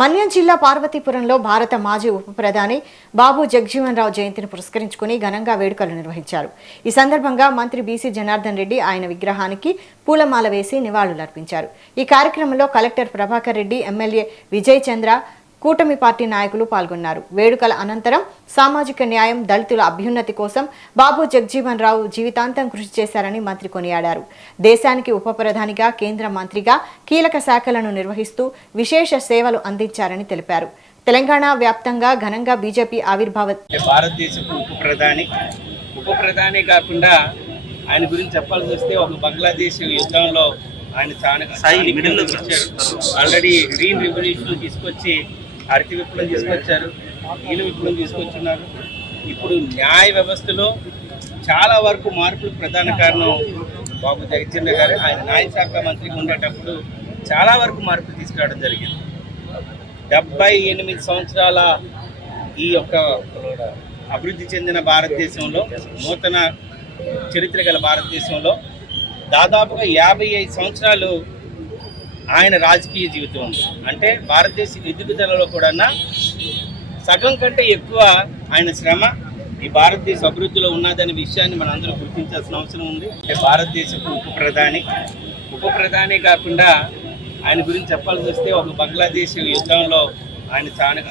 మన్యం జిల్లా పార్వతీపురంలో భారత మాజీ ఉప ప్రధాని బాబు జగజీవన్ రావు జయంతిని పురస్కరించుకుని ఘనంగా వేడుకలు నిర్వహించారు. ఈ సందర్భంగా మంత్రి బీసీ జనార్దన్ రెడ్డి ఆయన విగ్రహానికి పూలమాల వేసి నివాళులర్పించారు. ఈ కార్యక్రమంలో కలెక్టర్ ప్రభాకర్ రెడ్డి, ఎమ్మెల్యే విజయ్ చంద్ర, కూటమి పార్టీ నాయకులు పాల్గొన్నారు. వేడుకల అనంతరం సామాజిక న్యాయం, దళితుల అభ్యున్నతి కోసం బాబు జగజీవన్ రావు జీవితాంతం కృషి చేశారని మంత్రి కొనియాడారు. దేశానికి ఉప ప్రధానిగా, కేంద్ర మంత్రిగా కీలక శాఖలను నిర్వహిస్తూ విశేష సేవలు అందించారని తెలిపారు. తెలంగాణ వ్యాప్తంగా ఘనంగా బీజేపీ ఆవిర్భావ భారతదేశపు ఉప ప్రధాని కాకుండా ఆయన గురించి చెప్పాల్సి వస్తే ఒక బంగ్లాదేశ్ యుద్ధంలో ఆయన చాలా ఆల్రెడీ గ్రీన్ రెవల్యూషన్ తీసుకొచ్చి హరిత విప్లవం తీసుకొచ్చారు, నీల విప్లవం తీసుకొచ్చున్నారు. ఇప్పుడు న్యాయ వ్యవస్థలో చాలా వరకు మార్పులు ప్రధాన కారణం బాబు జగజీవన్ గారు. ఆయన న్యాయశాఖ మంత్రిగా ఉండేటప్పుడు చాలా వరకు మార్పులు తీసుకురావడం జరిగింది. 78 సంవత్సరాల ఈ యొక్క అభివృద్ధి చెందిన భారతదేశంలో, నూతన చరిత్ర గల భారతదేశంలో దాదాపుగా 55 సంవత్సరాలు ఆయన రాజకీయ జీవితం ఉంది. అంటే భారతదేశ ఎదుగుదలలో కూడా సగం కంటే ఎక్కువ ఆయన శ్రమ ఈ భారతదేశ అభివృద్ధిలో ఉన్నదనే విషయాన్ని మనం అందరూ గుర్తించాల్సిన అవసరం ఉంది. భారతదేశపు ఉప ప్రధాని కాకుండా ఆయన గురించి చెప్పాల్సి వస్తే ఒక బంగ్లాదేశ్ యుద్ధంలో ఆయన చాలా